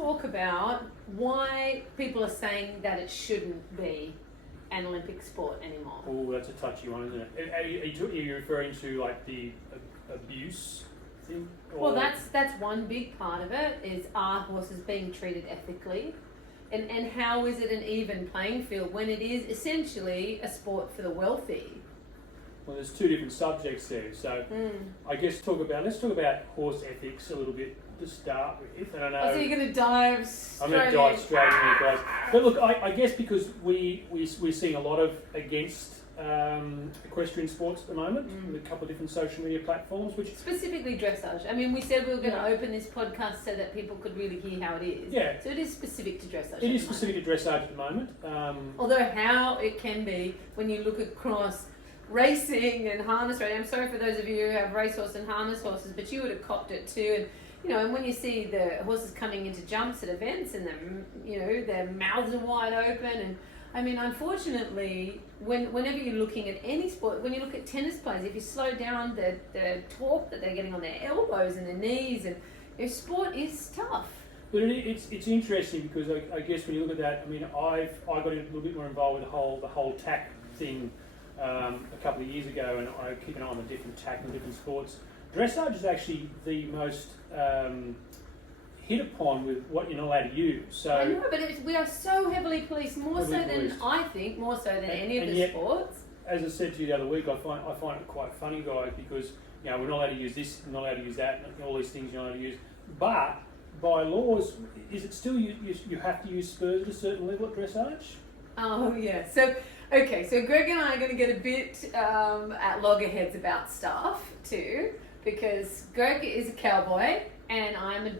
talk about why people are saying that it shouldn't be an Olympic sport anymore. Oh, that's a touchy one, isn't it? Are you referring to like the abuse thing? Well, that's one big part of it, is are horses being treated ethically? And how is it an even playing field when it is essentially a sport for the wealthy? Well, there's two different subjects there. So I guess let's talk about horse ethics a little bit to start with. And I know So you're going to dive straight I'm going to dive straight in there, guys. But look, I guess because we're seeing a lot of against equestrian sports at the moment with a couple of different social media platforms, which specifically dressage. I mean, we said we were going to open this podcast so that people could really hear how it is. Yeah. So it is specific to dressage. It is specific to dressage at the moment. Although how it can be when you look across racing and harness racing. I'm sorry for those of you who have racehorse and harness horses, but you would have copped it too. And and when you see the horses coming into jumps at events and their mouths are wide open, and I mean, unfortunately, whenever you're looking at any sport, when you look at tennis players, if you slow down the torque that they're getting on their elbows and their knees, and their sport is tough. But it's interesting because I guess when you look at that, I mean, I got a little bit more involved with the whole tack thing a couple of years ago, and I keep an eye on the different tack and different sports. Dressage is actually the most hit upon with what you're not allowed to use. So I know, but we are so heavily policed, more so than any of the sports. As I said to you the other week, I find it quite funny, guys, because we're not allowed to use this, we're not allowed to use that, and all these things you're not allowed to use. But by laws, is it still you have to use spurs at a certain level at dressage? Oh yeah. So Greg and I are going to get a bit at loggerheads about stuff too, because Greg is a cowboy and I'm a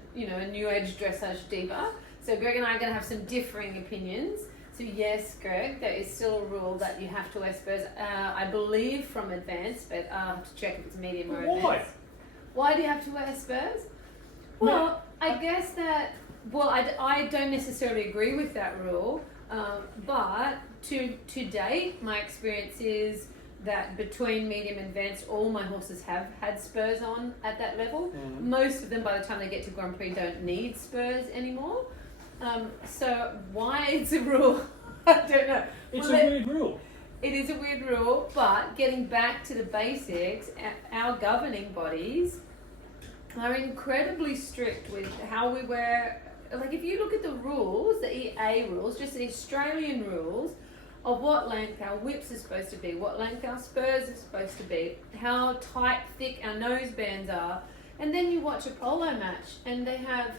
new age dressage diva. So Greg and I are going to have some differing opinions. So yes, Greg, there is still a rule that you have to wear spurs. I believe from advanced, but I'll have to check if it's medium or advanced. Why? Why do you have to wear spurs? Well, I guess that. Well, I don't necessarily agree with that rule, but to date, my experience is that between medium and advanced, all my horses have had spurs on at that level. Most of them, by the time they get to Grand Prix, don't need spurs anymore. So why it's a rule, I don't know. It's a weird rule. It is a weird rule, but getting back to the basics, our governing bodies are incredibly strict with how we wear. Like if you look at the rules, the EA rules, just the Australian rules, of what length our whips are supposed to be, what length our spurs are supposed to be, how tight, thick our nose bands are, and then you watch a polo match and they have,